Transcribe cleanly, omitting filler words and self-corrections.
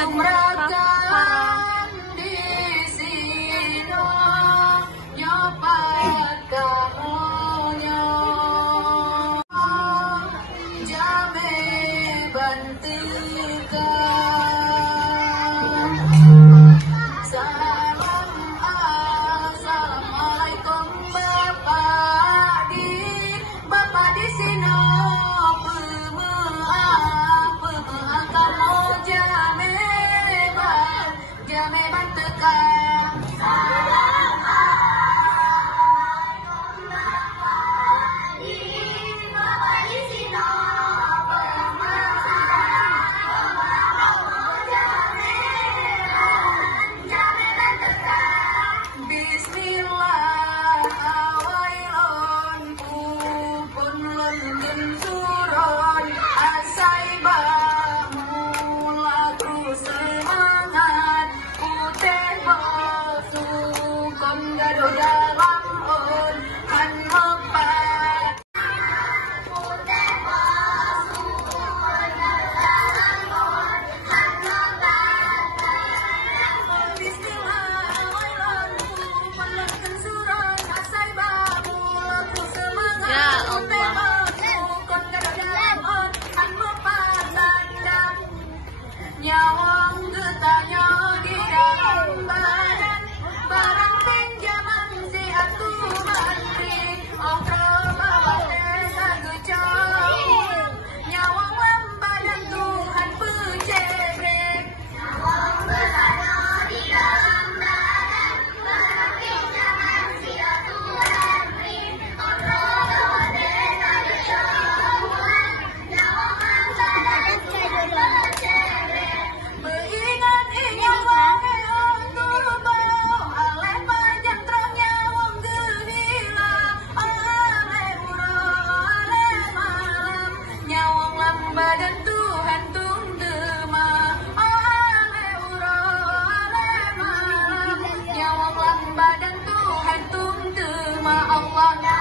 Sumrakan di sino nyopat kamonyo jame bantika salam assalamualaikum bapak di sino jame bantika nyawang getahnya di dalam badan barang pinjaman si atu mantri ongkro bawa desa gecau nyawang badan Tuhan pecerek nyawang getahnya di dalam badan barang pinjaman si atu mantri ongkro bawa desa gecau nyawang badan Tuhan pecerek badan Tuhan tung demam ale uro ale malam nyawang badan Tuhan tung demam Allah